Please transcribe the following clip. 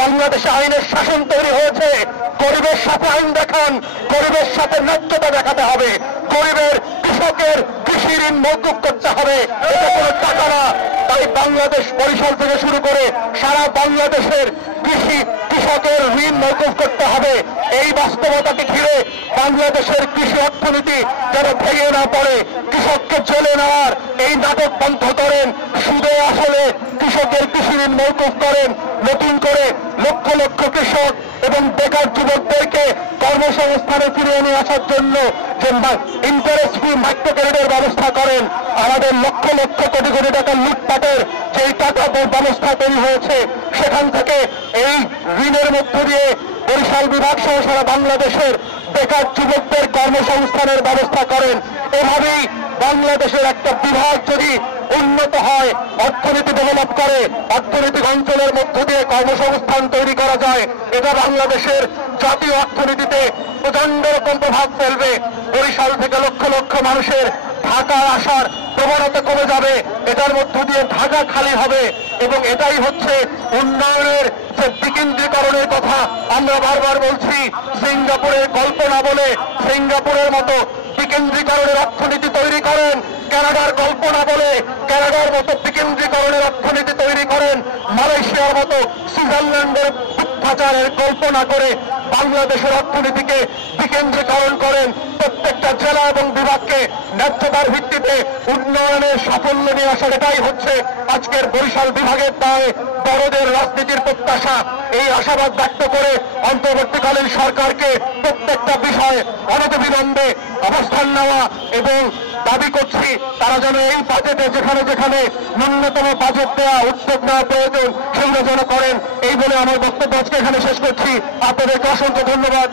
বাংলাদেশে আইনের শাসন তৈরি হয়েছে। গরিবের সাথে আইন দেখান, গরিবের সাথে ন্যায্যতা দেখাতে হবে। গরিবের কৃষকের কৃষি ঋণ মওকুফ করতে হবে, এটা কোনো টাকা না। তাই বাংলাদেশ বরিশাল থেকে শুরু করে সারা বাংলাদেশের কৃষকের ঋণ মওকুফ করতে হবে। এই বাস্তবতাকে ঘিরে বাংলাদেশের কৃষি অর্থনীতি যেন ভেঙে না পড়ে, কৃষককে চলে নেওয়ার এই নাটক বন্ধ করেন। সুদে আসলে কৃষকের কৃষি ঋণ মওকুফ করেন। নতুন করে লক্ষ লক্ষ কৃষক এবং বেকার যুবকদেরকে কর্মসংস্থানে ফিরিয়ে নিয়ে আসার জন্য যে ইন্টারেস্ট ফ্রি মাইক্রো ক্রেডিটের ব্যবস্থা করেন। আমাদের লক্ষ লক্ষ কোটি কোটি টাকা লুটপাটের যেই টাকা ব্যবস্থা তৈরি হয়েছে, সেখান থেকে এই ঋণের মধ্য দিয়ে বরিশাল বিভাগ সহ সারা বাংলাদেশের বেকার যুবকদের কর্মসংস্থানের ব্যবস্থা করেন। এভাবেই বাংলাদেশের একটা বিভাগ যদি উন্নত হয়, অর্থনীতি ডেভেলপ করে, অর্থনৈতিক অঞ্চলের মধ্য দিয়ে কর্মসংস্থান তৈরি করা যায়, এটা বাংলাদেশের জাতীয় অর্থনীতিতে প্রচন্ড রকম প্রভাব ফেলবে। বরিশাল থেকে লক্ষ লক্ষ মানুষের ঢাকায় আসার প্রবণতা কমে যাবে, এটার মধ্য দিয়ে ঢাকা খালি হবে। এবং এটাই হচ্ছে উন্নয়নের যে বিকেন্দ্রীকরণের কথা আমরা বারবার বলছি। সিঙ্গাপুরের কল্পনা বলে সিঙ্গাপুরের মতো বিকেন্দ্রীকরণের অর্থনীতি তৈরি করেন, কানাডার কল্পনা বলে কানাডার মতো বিকেন্দ্রীকরণের অর্থনীতি তৈরি করেন, মালয়েশিয়ার মতো সুইজারল্যান্ডের মিথ্যাচারের কল্পনা করে বাংলাদেশের অর্থনীতিকে বিকেন্দ্রীকরণ করেন। প্রত্যেকটা জেলা এবং বিভাগকে ন্যায্যতার ভিত্তিতে উন্নয়নের সাফল্য নিয়ে আসা, এটাই হচ্ছে আজকের বরিশাল বিভাগের দায়ে বড়দের রাজনীতির প্রত্যাশা। এই আশাবাদ ব্যক্ত করে অন্তর্বর্তীকালীন সরকারকে প্রত্যেকটা বিষয়ে অনতিবিলম্বে অবস্থান নেওয়া এবং দাবি করছি তারা যেন এই বাজেটে যেখানে যেখানে ন্যূনতম বাজেট দেওয়া উদ্যোগ নেওয়া প্রয়োজন সেগুলো যেন করেন। এই বলে আমার বক্তব্য আজকে এখানে শেষ করছি। আপনাদেরকে অসংখ্য ধন্যবাদ।